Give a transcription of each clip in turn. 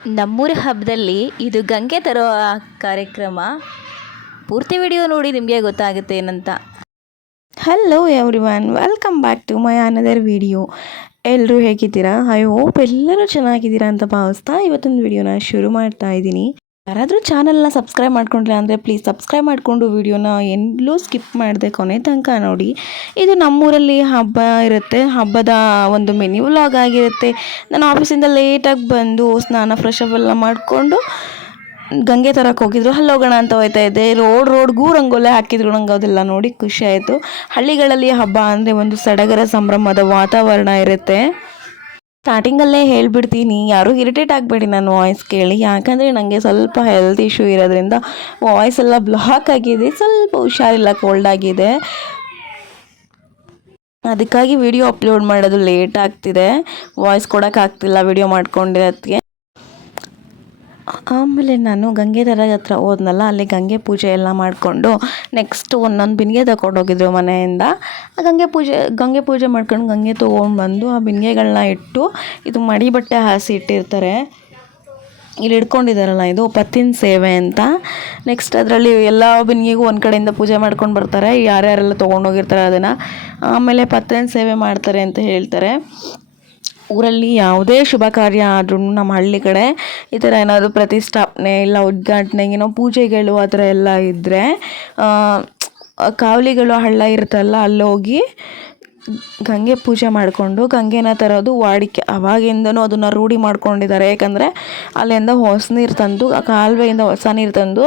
ನಮ್ಮೂರ ಹಬ್ಬದಲ್ಲಿ ಇದು ಗಂಗೆ ತರೋ ಕಾರ್ಯಕ್ರಮ. ಪೂರ್ತಿ ವಿಡಿಯೋ ನೋಡಿ ನಿಮಗೆ ಗೊತ್ತಾಗುತ್ತೆ ಏನಂತ. Hello every welcome back to my another video ಎಲ್ಲರೂ ಹೇಗಿದ್ದೀರಾ? ಐ ಹೋಪ್ ಎಲ್ಲರೂ ಚೆನ್ನಾಗಿದ್ದೀರಾ ಅಂತ ಭಾವಿಸ್ತಾ ಇವತ್ತೊಂದು ವಿಡಿಯೋನ ಶುರು ಮಾಡ್ತಾ ಇದ್ದೀನಿ. ಯಾರಾದರೂ ಚಾನಲ್ನ ಸಬ್ಸ್ಕ್ರೈಬ್ ಮಾಡ್ಕೊಂಡಿಲ್ಲ ಅಂದರೆ ಪ್ಲೀಸ್ ಸಬ್ಸ್ಕ್ರೈಬ್ ಮಾಡಿಕೊಂಡು ವಿಡಿಯೋನ ಎಲ್ಲೂ ಸ್ಕಿಪ್ ಮಾಡಿದೆ ಕೊನೆ ತನಕ ನೋಡಿ. ಇದು ನಮ್ಮೂರಲ್ಲಿ ಹಬ್ಬ ಇರುತ್ತೆ. ಹಬ್ಬದ ಒಂದು ಮೆನ್ಯು ವ್ಲಾಗ್ ಆಗಿರುತ್ತೆ. ನಾನು ಆಫೀಸಿಂದ ಲೇಟಾಗಿ ಬಂದು ಸ್ನಾನ, ಫ್ರೆಶ್ ಅಪ್ ಎಲ್ಲ ಮಾಡಿಕೊಂಡು ಗಂಗೆ ತರಕ್ಕೆ ಹೋಗಿದ್ರು. ಅಲ್ಲಿ ಹೋಗೋಣ ಅಂತ ಹೋಯ್ತಾ ಇದ್ದೆ. ರೋಡ್ ರೋಡ್ಗೂ ರಂಗೋಲೆ ಹಾಕಿದ್ರು. ನಂಗೆ ಅದೆಲ್ಲ ನೋಡಿ ಖುಷಿ ಆಯಿತು. ಹಳ್ಳಿಗಳಲ್ಲಿ ಹಬ್ಬ ಅಂದರೆ ಒಂದು ಸಡಗರ ಸಂಭ್ರಮದ ವಾತಾವರಣ ಇರುತ್ತೆ. ಸ್ಟಾರ್ಟಿಂಗಲ್ಲೇ ಹೇಳಿಬಿಡ್ತೀನಿ. ಯಾರೂ ಇರಿಟೇಟ್ ಆಗಬೇಡಿ ನನ್ನ ವಾಯ್ಸ್ ಕೇಳಿ. ಯಾಕಂದರೆ ನನಗೆ ಸ್ವಲ್ಪ ಹೆಲ್ತ್ ಇಶ್ಯೂ ಇರೋದ್ರಿಂದ ವಾಯ್ಸ್ ಎಲ್ಲ ಬ್ಲಾಕ್ ಆಗಿದೆ. ಸ್ವಲ್ಪ ಹುಷಾರಿಲ್ಲ ಕೋಲ್ಡ್ ಆಗಿದೆ. ಅದಕ್ಕಾಗಿ ವಿಡಿಯೋ ಅಪ್ಲೋಡ್ ಮಾಡೋದು ಲೇಟ್ ಆಗ್ತಿದೆ. ವಾಯ್ಸ್ ಕೊಡೋಕ್ಕಾಗ್ತಿಲ್ಲ ವಿಡಿಯೋ ಮಾಡ್ಕೊಂಡಿರೋದಕ್ಕೆ ಆಮೇಲೆ ನಾನು ಗಂಗೆಧರ ಹತ್ರ ಹೋದ್ನಲ್ಲ, ಅಲ್ಲಿ ಗಂಗೆ ಪೂಜೆ ಎಲ್ಲ ಮಾಡಿಕೊಂಡು ನೆಕ್ಸ್ಟ್ ಒಂದೊಂದು ಬಿನ್ಗೆ ತಗೊಂಡೋಗಿದ್ರು ಮನೆಯಿಂದ. ಆ ಗಂಗೆ ಪೂಜೆ ಗಂಗೆ ಪೂಜೆ ಮಾಡ್ಕೊಂಡು ಗಂಗೆ ತೊಗೊಂಡು ಬಂದು ಆ ಬಿನ್ಗೆಗಳನ್ನ ಇಟ್ಟು ಇದು ಮಡಿ ಬಟ್ಟೆ ಹಾಸಿ ಇಟ್ಟಿರ್ತಾರೆ. ಇಲ್ಲಿ ಇಟ್ಕೊಂಡಿದ್ದಾರಲ್ಲ ಇದು ಪತ್ತಿನ ಸೇವೆ ಅಂತ. ನೆಕ್ಸ್ಟ್ ಅದರಲ್ಲಿ ಎಲ್ಲ ಬಿನ್ಗಿಗೂ ಒಂದು ಕಡೆಯಿಂದ ಪೂಜೆ ಮಾಡ್ಕೊಂಡು ಬರ್ತಾರೆ. ಯಾರ್ಯಾರೆಲ್ಲ ತೊಗೊಂಡೋಗಿರ್ತಾರೆ ಅದನ್ನು. ಆಮೇಲೆ ಪತ್ತಿನ ಸೇವೆ ಮಾಡ್ತಾರೆ ಅಂತ ಹೇಳ್ತಾರೆ. ಊರಲ್ಲಿ ಯಾವುದೇ ಶುಭ ಕಾರ್ಯ ಆದ್ರೂ ನಮ್ಮ ಹಳ್ಳಿ ಕಡೆ ಈ ಥರ ಏನಾದರೂ ಪ್ರತಿಷ್ಠಾಪನೆ ಇಲ್ಲ ಉದ್ಘಾಟನೆ ಏನೋ ಪೂಜೆಗಳು ಆ ಥರ ಎಲ್ಲ ಇದ್ದರೆ ಕಾವಲಿಗಳು ಹಳ್ಳ ಇರುತ್ತಲ್ಲ ಅಲ್ಲಿ ಹೋಗಿ ಗಂಗೆ ಪೂಜೆ ಮಾಡಿಕೊಂಡು ಗಂಗೆನ ತರೋದು ವಾಡಿಕೆ. ಅವಾಗಿಂದನೂ ಅದನ್ನು ರೂಢಿ ಮಾಡ್ಕೊಂಡಿದ್ದಾರೆ. ಯಾಕಂದರೆ ಅಲ್ಲಿಂದ ಹೊಸ ನೀರು ತಂದು, ಆ ಕಾಲುವೆಯಿಂದ ಹೊಸ ನೀರು ತಂದು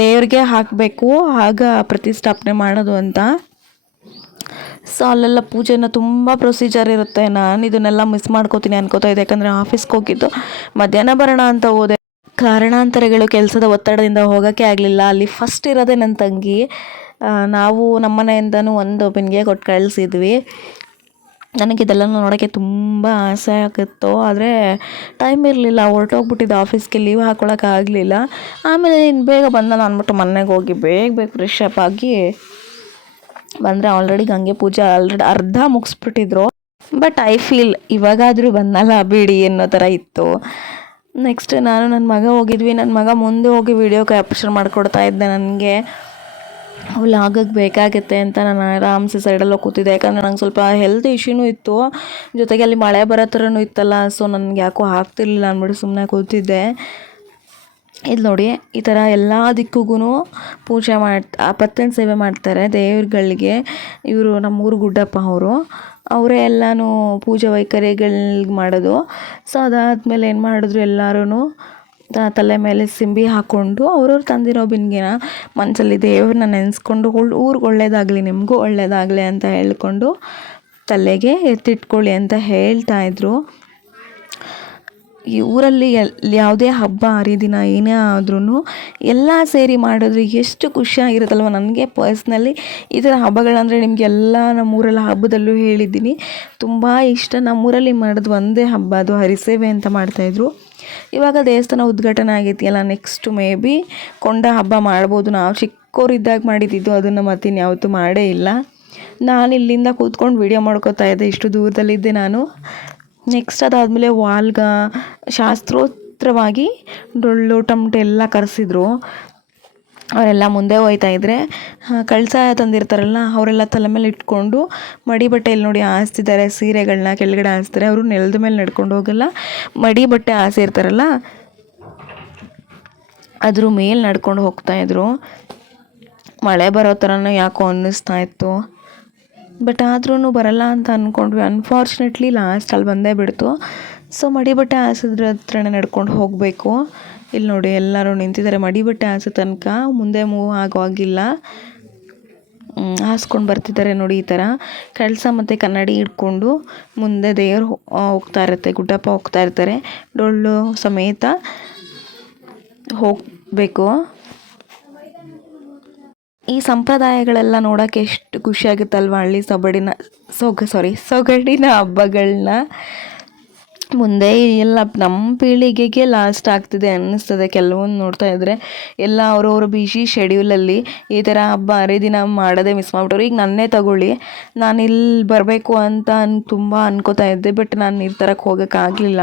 ದೇವ್ರಿಗೆ ಹಾಕಬೇಕು. ಆಗ ಪ್ರತಿಷ್ಠಾಪನೆ ಮಾಡೋದು ಅಂತ ಸೊ ಅಲ್ಲೆಲ್ಲ ಪೂಜೆನ ತುಂಬ ಪ್ರೊಸೀಜರ್ ಇರುತ್ತೆ. ನಾನು ಇದನ್ನೆಲ್ಲ ಮಿಸ್ ಮಾಡ್ಕೋತೀನಿ ಅನ್ಕೋತಾ ಇದ್ದೆ. ಯಾಕಂದರೆ ಆಫೀಸ್ಗೆ ಹೋಗಿದ್ದು ಮಧ್ಯಾಹ್ನ ಬರೋಣ ಅಂತ ಹೋದೆ. ಕಾರಣಾಂತರಗಳು ಕೆಲಸದ ಒತ್ತಡದಿಂದ ಹೋಗೋಕ್ಕೆ ಆಗಲಿಲ್ಲ. ಅಲ್ಲಿ ಫಸ್ಟ್ ಇರೋದೇ ನನ್ನ ತಂಗಿ. ನಾವು ನಮ್ಮ ಮನೆಯಿಂದನೂ ಒಂದು ಒಬ್ಬನಿಗೆ ಕೊಟ್ಟು ಕಳಿಸಿದ್ವಿ. ನನಗಿದೆಲ್ಲ ನೋಡೋಕ್ಕೆ ತುಂಬ ಆಸೆ ಆಗಿತ್ತು, ಆದರೆ ಟೈಮ್ ಇರಲಿಲ್ಲ. ಹೊರಟೋಗ್ಬಿಟ್ಟಿದ್ದೆ ಆಫೀಸ್ಗೆ ಲೀವ್ ಹಾಕ್ಕೊಳಕ್ಕಾಗಲಿಲ್ಲ ಆಮೇಲೆ ಇನ್ನು ಬೇಗ ಬಂದ ನಾನು ಅಂದ್ಬಿಟ್ಟು ಮನೆಗೆ ಹೋಗಿ ಬೇಗ ಬೇಗ ಫ್ರೆಶ್ ಅಪ್ ಆಗಿ ಬಂದರೆ ಆಲ್ರೆಡಿ ಗಂಗೆ ಪೂಜೆ ಆಲ್ರೆಡಿ ಅರ್ಧ ಮುಗಿಸ್ಬಿಟ್ಟಿದ್ರು. ಬಟ್ ಐ ಫೀಲ್ ಇವಾಗಾದರೂ ಬಂದಲ್ಲ ಬಿಡಿ ಅನ್ನೋ ಥರ ಇತ್ತು. ನೆಕ್ಸ್ಟ್ ನಾನು ನನ್ನ ಮಗ ಹೋಗಿದ್ವಿ. ನನ್ನ ಮಗ ಮುಂದೆ ಹೋಗಿ ವಿಡಿಯೋ ಕ್ಯಾಪ್ಚರ್ ಮಾಡಿಕೊಡ್ತಾ ಇದ್ದೆ ನನಗೆ. ಲಾಗಕ್ಕೆ ಬೇಕಾಗುತ್ತೆ ಅಂತ ನಾನು ಆರಾಮ್ಸೆ ಸೈಡಲ್ಲಿ ಕೂತಿದ್ದೆ. ಯಾಕಂದರೆ ನಂಗೆ ಸ್ವಲ್ಪ ಹೆಲ್ತ್ ಇಶ್ಯೂನೂ ಇತ್ತು. ಜೊತೆಗೆ ಅಲ್ಲಿ ಮಳೆ ಬರೋ ಥರನೂ ಇತ್ತಲ್ಲ ಸೊ ನನಗೆ ಯಾಕೋ ಆಗ್ತಿರ್ಲಿಲ್ಲ ಅಂದ್ಬಿಟ್ಟು ಸುಮ್ಮನೆ ಕೂತಿದ್ದೆ. ಇಲ್ಲಿ ನೋಡಿ, ಈ ಥರ ಎಲ್ಲ ದಿಕ್ಕಿಗೂ ಪೂಜೆ ಮಾಡಿ ಪತ್ತಿನ ಸೇವೆ ಮಾಡ್ತಾರೆ ದೇವ್ರುಗಳಿಗೆ. ಇವರು ನಮ್ಮೂರು ಗುಡ್ಡಪ್ಪ ಅವರು. ಅವರೇ ಎಲ್ಲನೂ ಪೂಜೆ ವೈಖರಿಗಳಿಗೆ ಮಾಡೋದು. ಸೊ ಅದಾದಮೇಲೆ ಏನು ಮಾಡಿದ್ರು ಎಲ್ಲರೂ ತಲೆ ಮೇಲೆ ಸಿಂಬಿ ಹಾಕ್ಕೊಂಡು ಅವ್ರವ್ರು ತಂದಿರೋ ಬಿನ್ಗಿನ ಮನಸ್ಸಲ್ಲಿ ದೇವ್ರನ್ನ ನೆನೆಸ್ಕೊಂಡು ಊರಿಗೆ ಒಳ್ಳೇದಾಗಲಿ, ನಿಮಗೂ ಒಳ್ಳೇದಾಗಲಿ ಅಂತ ಹೇಳಿಕೊಂಡು ತಲೆಗೆ ಎತ್ತಿಟ್ಕೊಳ್ಳಿ ಅಂತ ಹೇಳ್ತಾ ಇದ್ರು. ಈ ಊರಲ್ಲಿ ಎಲ್, ಯಾವುದೇ ಹಬ್ಬ ಹರಿದಿನ ಏನೇ ಆದ್ರೂ ಎಲ್ಲ ಸೇರಿ ಮಾಡಿದ್ರೆ ಎಷ್ಟು ಖುಷಿಯಾಗಿರುತ್ತಲ್ವ ನನಗೆ ಪರ್ಸ್ನಲಿ. ಈ ಥರ ಹಬ್ಬಗಳಂದರೆ ನಿಮಗೆಲ್ಲ ನಮ್ಮೂರಲ್ಲಿ ಹಬ್ಬದಲ್ಲೂ ಹೇಳಿದ್ದೀನಿ. ತುಂಬ ಇಷ್ಟ. ನಮ್ಮೂರಲ್ಲಿ ಮಾಡೋದು ಒಂದೇ ಹಬ್ಬ, ಅದು ಹರಿಸೇವೆ ಅಂತ ಮಾಡ್ತಾಯಿದ್ರು ಇವಾಗ ದೇವಸ್ಥಾನ ಉದ್ಘಾಟನೆ ಆಗೈತಿಯಲ್ಲ ನೆಕ್ಸ್ಟ್ ಮೇ ಬಿ ಕೊಂಡ ಹಬ್ಬ ಮಾಡ್ಬೋದು. ನಾವು ಚಿಕ್ಕವರಿದ್ದಾಗ ಮಾಡಿದ್ದು ಅದನ್ನು ಮತ್ತಿನ್ಯಾವತ್ತೂ ಮಾಡೇ ಇಲ್ಲ. ನಾನು ಇಲ್ಲಿಂದ ಕೂತ್ಕೊಂಡು ವೀಡಿಯೋ ಮಾಡ್ಕೋತಾ ಇದ್ದೆ, ಇಷ್ಟು ದೂರದಲ್ಲಿದ್ದೆ ನಾನು. ನೆಕ್ಸ್ಟ್ ಅದಾದಮೇಲೆ ವಾಲ್ಗ, ಶಾಸ್ತ್ರೋತ್ರವಾಗಿ ಡೊಳ್ಳು, ಟಮಟೆ ಎಲ್ಲ ಕರೆಸಿದ್ರು. ಅವರೆಲ್ಲ ಮುಂದೆ ಹೋಯ್ತಾ ಇದ್ರೆ ಕಳಸ ತಂದಿರ್ತಾರಲ್ಲ, ಅವರೆಲ್ಲ ತಲೆ ಮೇಲೆ ಇಟ್ಕೊಂಡು ಮಡಿ ಬಟ್ಟೆಯಲ್ಲಿ ನೋಡಿ ಆಸ್ತಿದ್ದಾರೆ ಸೀರೆಗಳನ್ನ ಕೆಳಗಡೆ ಹಾಸ್ತಾರೆ ಅವರು ನೆಲದ ಮೇಲೆ ನಡ್ಕೊಂಡು ಹೋಗಲ್ಲ ಮಡಿ ಬಟ್ಟೆ ಹಾಸಿರ್ತಾರಲ್ಲ ಅದ್ರ ಮೇಲೆ ನಡ್ಕೊಂಡು ಹೋಗ್ತಾಯಿದ್ರು ಮಳೆ ಬರೋ ಥರನೂ ಯಾಕೋ ಅನ್ನಿಸ್ತಾ ಇತ್ತು. ಬಟ್ ಆದ್ರೂ ಬರಲ್ಲ ಅಂತ ಅಂದ್ಕೊಂಡ್ವಿ ಅನ್ಫಾರ್ಚುನೇಟ್ಲಿ ಲಾಸ್ಟ್ ಅಲ್ಲಿ ಬಂದೇ ಬಿಡ್ತು. ಸೊ ಮಡಿ ಬಟ್ಟೆ ಹಾಸಿದ್ರ ಹತ್ರನೇ ನಡ್ಕೊಂಡು ಹೋಗಬೇಕು. ಇಲ್ಲಿ ನೋಡಿ, ಎಲ್ಲರೂ ನಿಂತಿದ್ದಾರೆ. ಮಡಿ ಬಟ್ಟೆ ಹಾಸೋ ತನಕ ಮುಂದೆ ಮೂವ್ ಆಗೋ ಆಗಿಲ್ಲ ಹಾಸ್ಕೊಂಡು ಬರ್ತಿದ್ದಾರೆ ನೋಡಿ ಈ ಥರ. ಕೆಲಸ ಮತ್ತು ಕನ್ನಡಿ ಇಟ್ಕೊಂಡು ಮುಂದೆ ದೇವ್ರು ಹೋಗ್ತಾ ಇರುತ್ತೆ. ಗುಡ್ಡಪ್ಪ ಹೋಗ್ತಾ ಇರ್ತಾರೆ. ಡೊಳ್ಳು ಸಮೇತ ಹೋಗಬೇಕು. ಈ ಸಂಪ್ರದಾಯಗಳೆಲ್ಲ ನೋಡೋಕೆ ಎಷ್ಟು ಖುಷಿಯಾಗುತ್ತಲ್ವ ಹಳ್ಳಿ ಸೊಗಡಿನ, ಸೊಗ ಸಾರಿ ಸೊಗಡಿನ ಹಬ್ಬಗಳನ್ನ ಮುಂದೆ ಎಲ್ಲ ನಮ್ಮ ಪೀಳಿಗೆಗೆ ಲಾಸ್ಟ್ ಆಗ್ತಿದೆ ಅನ್ನಿಸ್ತದೆ. ಕೆಲವೊಂದು ನೋಡ್ತಾ ಇದ್ದರೆ ಎಲ್ಲ ಅವ್ರವ್ರ ಬಿಸಿ ಶೆಡ್ಯೂಲಲ್ಲಿ ಈ ಥರ ಹಬ್ಬ ಹರಿದಿನ ಮಾಡೋದೇ ಮಿಸ್ ಮಾಡ್ಬಿಟ್ರು ಈಗ ನನ್ನೇ ತಗೊಳ್ಳಿ, ನಾನು ಇಲ್ಲಿ ಬರಬೇಕು ಅಂತ ಅನ್, ತುಂಬ ಅನ್ಕೋತಾ ಇದ್ದೆ ಬಟ್ ನಾನು ನಿರ್ಧಾರಕ್ಕೆ ಹೋಗೋಕ್ಕಾಗಲಿಲ್ಲ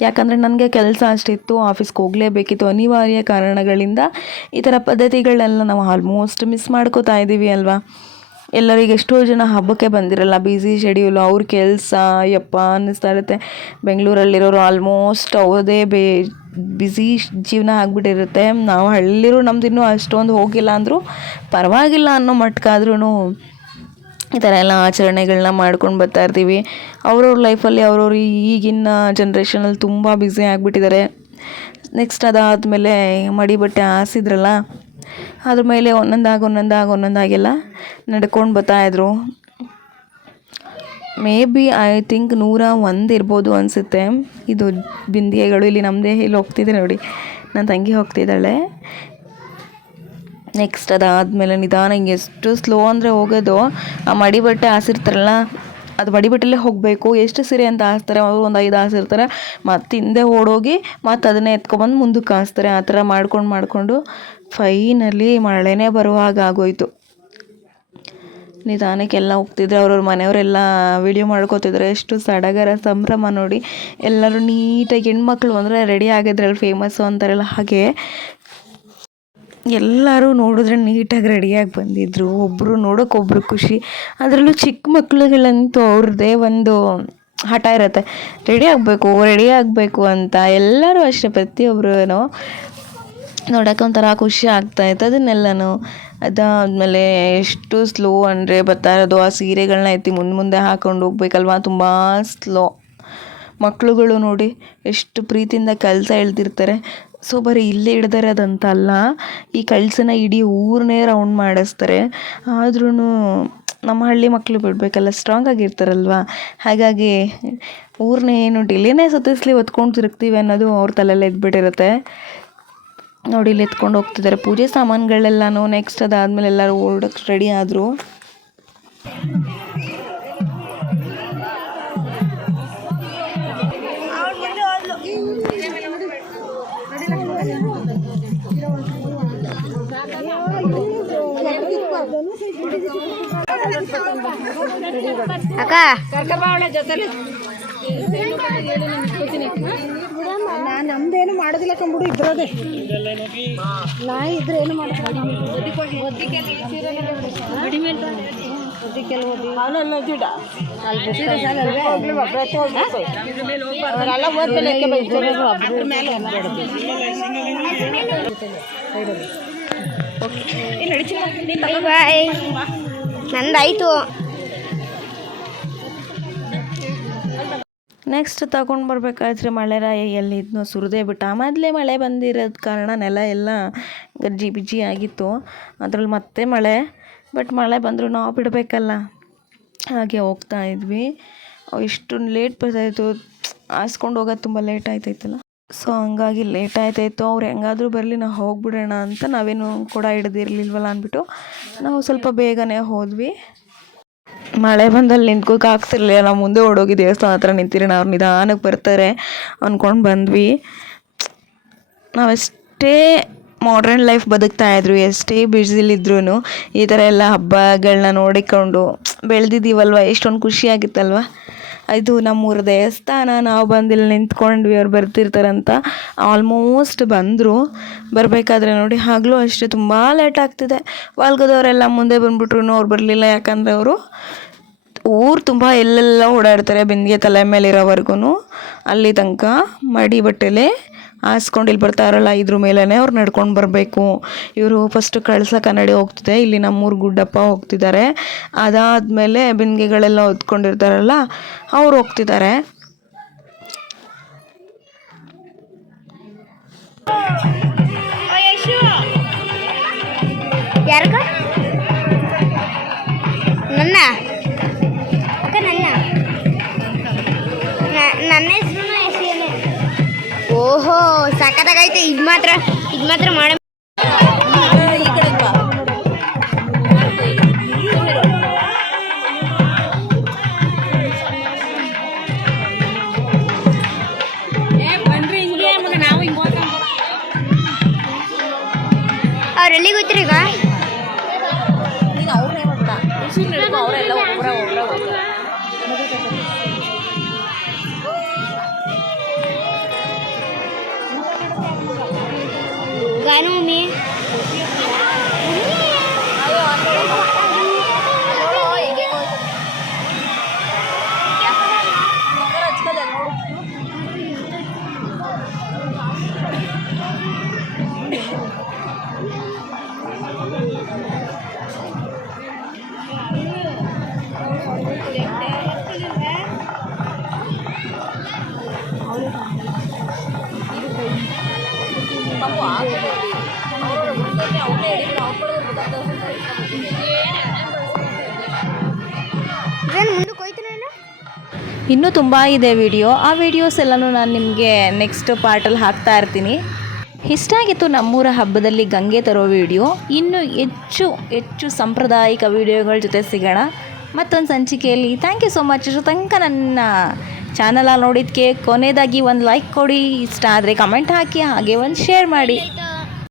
ಯಾಕಂದರೆ ನನಗೆ ಕೆಲಸ ಅಷ್ಟಿತ್ತು ಆಫೀಸ್ಗೆ ಹೋಗಲೇಬೇಕಿತ್ತು ಅನಿವಾರ್ಯ ಕಾರಣಗಳಿಂದ ಈ ಥರ ಪದ್ಧತಿಗಳನ್ನೆಲ್ಲ ನಾವು ಆಲ್ಮೋಸ್ಟ್ ಮಿಸ್ ಮಾಡ್ಕೋತಾ ಇದ್ದೀವಿ ಅಲ್ವಾ? ಎಲ್ಲರಿಗೆ ಎಷ್ಟೋ ಜನ ಹಬ್ಬಕ್ಕೆ ಬಂದಿರಲ್ಲ ಬ್ಯುಸಿ ಶೆಡ್ಯೂಲು ಅವ್ರ ಕೆಲಸ, ಯಪ್ಪ ಅನ್ನಿಸ್ತಾ ಇರುತ್ತೆ. ಬೆಂಗಳೂರಲ್ಲಿರೋರು ಆಲ್ಮೋಸ್ಟ್ ಅವ್ರದೇ ಬೇ ಬ್ಯುಸಿ ಜೀವನ ಆಗಿಬಿಟ್ಟಿರುತ್ತೆ. ನಾವು ಹಳ್ಳಿರು ನಮ್ದು ಇನ್ನೂ ಅಷ್ಟೊಂದು ಹೋಗಿಲ್ಲ ಅಂದರೂ ಪರವಾಗಿಲ್ಲ ಅನ್ನೋ ಮಟ್ಟಕ್ಕಾದ್ರೂ ಈ ಥರ ಎಲ್ಲ ಆಚರಣೆಗಳನ್ನ ಮಾಡ್ಕೊಂಡು ಬರ್ತಾ ಇರ್ತೀವಿ. ಅವ್ರವ್ರ ಲೈಫಲ್ಲಿ ಅವ್ರವ್ರು ಈಗಿನ ಜನ್ರೇಷನಲ್ಲಿ ತುಂಬ ಬ್ಯುಸಿ ಆಗಿಬಿಟ್ಟಿದ್ದಾರೆ. ನೆಕ್ಸ್ಟ್ ಅದಾದಮೇಲೆ ಮಡಿ ಬಟ್ಟೆ ಹಾಸಿದ್ರಲ್ಲ, ಅದ್ರ ಮೇಲೆ ಒಂದೊಂದಾಗಿ ಒಂದೊಂದಾಗಿ ಒಂದೊಂದಾಗೆಲ್ಲ ನಡ್ಕೊಂಡು ಬರ್ತಾಯಿದ್ರು ಮೇ ಬಿ ಐ ಥಿಂಕ್ ನೂರ ಒಂದು ಇರ್ಬೋದು ಅನಿಸುತ್ತೆ. ಇದು ಬಿಂದಿಗೆಗಳು ಇಲ್ಲಿ ನಮ್ಮದೇ ಇಲ್ಲಿ ಹೋಗ್ತಿದೆ ನೋಡಿ. ನನ್ನ ತಂಗಿ ಹೋಗ್ತಿದ್ದಾಳೆ. ನೆಕ್ಸ್ಟ್ ಅದಾದಮೇಲೆ ನಿಧಾನ ಹಿಂಗೆ ಎಷ್ಟು ಸ್ಲೋ ಅಂದರೆ ಹೋಗೋದು. ಆ ಮಡಿ ಬಟ್ಟೆ ಅದು ಮಡಿ ಬಟ್ಟೆಲ್ಲೇ ಹೋಗಬೇಕು. ಎಷ್ಟು ಸೀರೆ ಅಂತ ಹಾಸ್ತಾರೆ, ಅವರು ಒಂದು ಐದು ಹಾಸಿರ್ತಾರೆ. ಮತ್ತು ಹಿಂದೆ ಓಡೋಗಿ ಮತ್ತು ಅದನ್ನೇ ಎತ್ಕೊಬಂದು ಮುಂದಕ್ಕೆ ಹಾಸ್ತಾರೆ. ಆ ಥರ ಮಾಡ್ಕೊಂಡು ಮಾಡಿಕೊಂಡು ಫೈನಲಿ ಮಳೆನೇ ಬರುವಾಗ ಆಗೋಯ್ತು. ನಿಧಾನಕ್ಕೆಲ್ಲ ಹೋಗ್ತಿದ್ರೆ. ಅವ್ರವ್ರ ಮನೆಯವರೆಲ್ಲ ವಿಡಿಯೋ ಮಾಡ್ಕೋತಿದ್ರೆ. ಎಷ್ಟು ಸಡಗರ ಸಂಭ್ರಮ ನೋಡಿ. ಎಲ್ಲರೂ ನೀಟಾಗಿ ಹೆಣ್ಮಕ್ಳು ಅಂದರೆ ರೆಡಿ ಆಗಿದ್ರಲ್ಲಿ ಫೇಮಸ್ಸು ಅಂತಾರಲ್ಲ ಹಾಗೆ. ಎಲ್ಲರೂ ನೋಡಿದ್ರೆ ನೀಟಾಗಿ ರೆಡಿಯಾಗಿ ಬಂದಿದ್ದರು ಒಬ್ಬರು ನೋಡೋಕೆ ಖುಷಿ. ಅದರಲ್ಲೂ ಚಿಕ್ಕ ಮಕ್ಕಳುಗಳಂತೂ ಅವ್ರದ್ದೇ ಒಂದು ಹಠ ಇರುತ್ತೆ. ರೆಡಿ ಆಗಬೇಕು ರೆಡಿ ಆಗಬೇಕು ಅಂತ ಎಲ್ಲರೂ ಅಷ್ಟೇ ಪ್ರತಿಯೊಬ್ಬರು ನೋಡೋಕೆ ಒಂಥರ ಖುಷಿ ಆಗ್ತಾಯಿತ್ತು ಅದನ್ನೆಲ್ಲನೂ ಅದಾದಮೇಲೆ ಎಷ್ಟು ಸ್ಲೋ ಅಂದರೆ ಬರ್ತಾ ಇರೋದು. ಆ ಸೀರೆಗಳನ್ನ ಎತ್ತಿ ಮುಂದೆ ಮುಂದೆ ಹಾಕೊಂಡು ಹೋಗ್ಬೇಕಲ್ವಾ? ತುಂಬ ಸ್ಲೋ ಮಕ್ಕಳುಗಳು ನೋಡಿ ಎಷ್ಟು ಪ್ರೀತಿಯಿಂದ ಕೆಲಸ ಎಳ್ದಿರ್ತಾರೆ. ಸೊ ಬರೀ ಇಲ್ಲೇ ಅದಂತ ಅಲ್ಲ. ಈ ಕಳ್ಸನ ಇಡೀ ಊರನ್ನೇ ರೌಂಡ್ ಮಾಡಿಸ್ತಾರೆ. ಆದ್ರೂ ನಮ್ಮ ಹಳ್ಳಿ ಮಕ್ಕಳು ಬಿಡಬೇಕಲ್ಲ ಸ್ಟ್ರಾಂಗ್ ಆಗಿರ್ತಾರಲ್ವ? ಹಾಗಾಗಿ ಊರನ್ನೇ ಏನು ಡೆಲ್ಲಿನೇ ಸುತ್ತಿಸ್ಲಿ ಒತ್ಕೊಂಡು ತಿರುಗ್ತೀವಿ ಅನ್ನೋದು ಅವ್ರ ತಲೆಯಲ್ಲಿ ಎದ್ಬಿಟ್ಟಿರುತ್ತೆ. ನೋಡಿ, ಇಲ್ಲಿ ಎತ್ಕೊಂಡು ಹೋಗ್ತಿದ್ದಾರೆ ಪೂಜೆ ಸಾಮಾನುಗಳೆಲ್ಲನೂ ನೆಕ್ಸ್ಟ್ ಅದಾದಮೇಲೆ ಎಲ್ಲರೂ ಓಡಕ್ಕೆ ರೆಡಿ ಆದರು. ಅಕ್ಕ ನಾ ನಮ್ದೇನು ಮಾಡೋದಿಲ್ಲ ಕಂಬಿಡು ಇದ್ರದೇ ನಾ ಇದ್ರೆ ಏನು ಮಾಡೋದಿಲ್ಲ ಅವನೆಲ್ಲ ಜಿಡ ಅವರೆಲ್ಲ ಓದ್ಮೇಲೆ ಬಾಯ್ ನಂದಾಯ್ತು ನೆಕ್ಸ್ಟ್ ತಗೊಂಡು ಬರ್ಬೇಕಾದ್ರೆ ಮಳೆರಾಯ ಎಲ್ಲಿದ್ನೋ ಸುರಿದೇ ಬಿಟ್ಟ. ಮೊದಲೇ ಮಳೆ ಬಂದಿರೋದ ಕಾರಣ ನೆಲ ಎಲ್ಲ ಗಜ್ಜಿ ಬಿಜ್ಜಿ ಆಗಿತ್ತು. ಅದ್ರಲ್ಲಿ ಮತ್ತೆ ಮಳೆ ಬಟ್ ಮಳೆ ಬಂದರೂ ನಾವು ಬಿಡಬೇಕಲ್ಲ. ಹಾಗೆ ಹೋಗ್ತಾ ಇದ್ವಿ. ಇಷ್ಟು ಲೇಟ್ ಬರ್ತಾಯಿತ್ತು ಹಾಸ್ಕೊಂಡು ಹೋಗೋದು ತುಂಬ ಲೇಟ್ ಆಯ್ತಾಯ್ತಲ್ಲ ಸೊ ಹಂಗಾಗಿ ಲೇಟ್ ಆಯ್ತಾಯಿತ್ತು ಅವ್ರು ಹೆಂಗಾದ್ರೂ ಬರಲಿ ನಾವು ಹೋಗ್ಬಿಡೋಣ ಅಂತ ನಾವೇನು ಕೂಡ ಹಿಡ್ದಿರ್ಲಿಲ್ವಲ್ಲ ಅಂದ್ಬಿಟ್ಟು ನಾವು ಸ್ವಲ್ಪ ಬೇಗನೆ ಹೋದ್ವಿ. ಮಳೆ ಬಂದಲ್ಲಿ ನಿಂತ್ಕೋಕೆ ಆಗ್ತಿರ್ಲಿಲ್ಲ. ನಾವು ಮುಂದೆ ಓಡೋಗಿ ದೇವಸ್ಥಾನ ಹತ್ರ ನಿಂತಿರೋಣ. ಅವ್ರು ನಿಧಾನಕ್ಕೆ ಬರ್ತಾರೆ ಅಂದ್ಕೊಂಡು ಬಂದ್ವಿ. ನಾವೆಷ್ಟೇ ಮಾಡ್ರನ್ ಲೈಫ್ ಬದುಕ್ತಾ ಇದ್ರು, ಎಷ್ಟೇ ಬ್ಯುಸಿಲಿದ್ರೂ ಈ ಥರ ಎಲ್ಲ ಹಬ್ಬಗಳನ್ನ ನೋಡಿಕೊಂಡು, ಬೆಳೆದಿದ್ದೀವಲ್ವ? ಎಷ್ಟೊಂದು ಖುಷಿಯಾಗಿತ್ತಲ್ವ ಇದು ನಮ್ಮೂರ ದೇವಸ್ಥಾನ, ನಾವು ಬಂದಿಲ್ಲಿ ನಿಂತ್ಕೊಂಡ್ವಿ, ಅವ್ರು ಬರ್ತಿರ್ತಾರಂತ. ಆಲ್ಮೋಸ್ಟ್ ಬಂದರು. ಬರಬೇಕಾದ್ರೆ ನೋಡಿ ಆಗಲೂ ಅಷ್ಟೇ, ತುಂಬ ಲೇಟ್ ಆಗ್ತಿದೆ. ವಾಲ್ಗದವರೆಲ್ಲ ಮುಂದೆ ಬಂದ್ಬಿಟ್ರು ಅವ್ರು ಬರಲಿಲ್ಲ, ಯಾಕಂದರೆ ಅವರು ಊರು ತುಂಬ ಎಲ್ಲೆಲ್ಲ ಓಡಾಡ್ತಾರೆ, ಬಿಂದಿಗೆ ತಲೆ ಮೇಲೆ ಇರೋವರೆಗೂ ಅಲ್ಲಿ ತನಕ ಮಡಿ ಬಟ್ಟೆಲೆ ಹಾಸ್ಕೊಂಡು ಇಲ್ಲಿ ಬರ್ತಾರಲ್ಲ ಇದ್ರ ಮೇಲೇ ಅವ್ರು ನಡ್ಕೊಂಡು ಬರಬೇಕು. ಇವರು ಫಸ್ಟ್ ಕಳಸ ಕನ್ನಡಿ ಹೋಗ್ತಿದೆ, ಇಲ್ಲಿ ನಮ್ಮೂರು ಗುಡ್ಡಪ್ಪ ಹೋಗ್ತಿದ್ದಾರೆ. ಅದಾದಮೇಲೆ ಬಿಂದಿಗೆಗಳೆಲ್ಲ ಹೊತ್ಕೊಂಡಿರ್ತಾರಲ್ಲ, ಅವ್ರು ಹೋಗ್ತಿದ್ದಾರೆ. ಯಾರಕ್ಕ ಸಖತ್ತಾಗೈತೆ ಇದು ಮಾತ್ರ ಇದು ಮಾತ್ರ ಮಾಡ गानों में ಇನ್ನೂ ತುಂಬ ಇದೆ ವಿಡಿಯೋ ಆ ವಿಡಿಯೋಸ್ ಎಲ್ಲನೂ ನಾನು ನಿಮಗೆ ನೆಕ್ಸ್ಟ್ ಪಾರ್ಟಲ್ಲಿ ಹಾಕ್ತಾ ಇರ್ತೀನಿ. ಇಷ್ಟ ಆಗಿತ್ತು ನಮ್ಮೂರ ಹಬ್ಬದಲ್ಲಿ ಗಂಗೆ ತರೋ ವಿಡಿಯೋ ಇನ್ನೂ ಹೆಚ್ಚು ಹೆಚ್ಚು ಸಾಂಪ್ರದಾಯಿಕ ವಿಡಿಯೋಗಳ ಜೊತೆ ಸಿಗೋಣ. ಮತ್ತೊಂದು ಸಂಚಿಕೆಯಲ್ಲಿ. ಥ್ಯಾಂಕ್ ಯು ಸೋ ಮಚ್ ಇಷ್ಟು ತನಕ ನನ್ನ ಚಾನಲ ನೋಡಿದ್ದಕ್ಕೆ ಕೊನೆಯದಾಗಿ ಒಂದು ಲೈಕ್ ಕೊಡಿ. ಇಷ್ಟ ಆದರೆ ಕಮೆಂಟ್ ಹಾಕಿ, ಹಾಗೆ ಒಂದು ಶೇರ್ ಮಾಡಿ.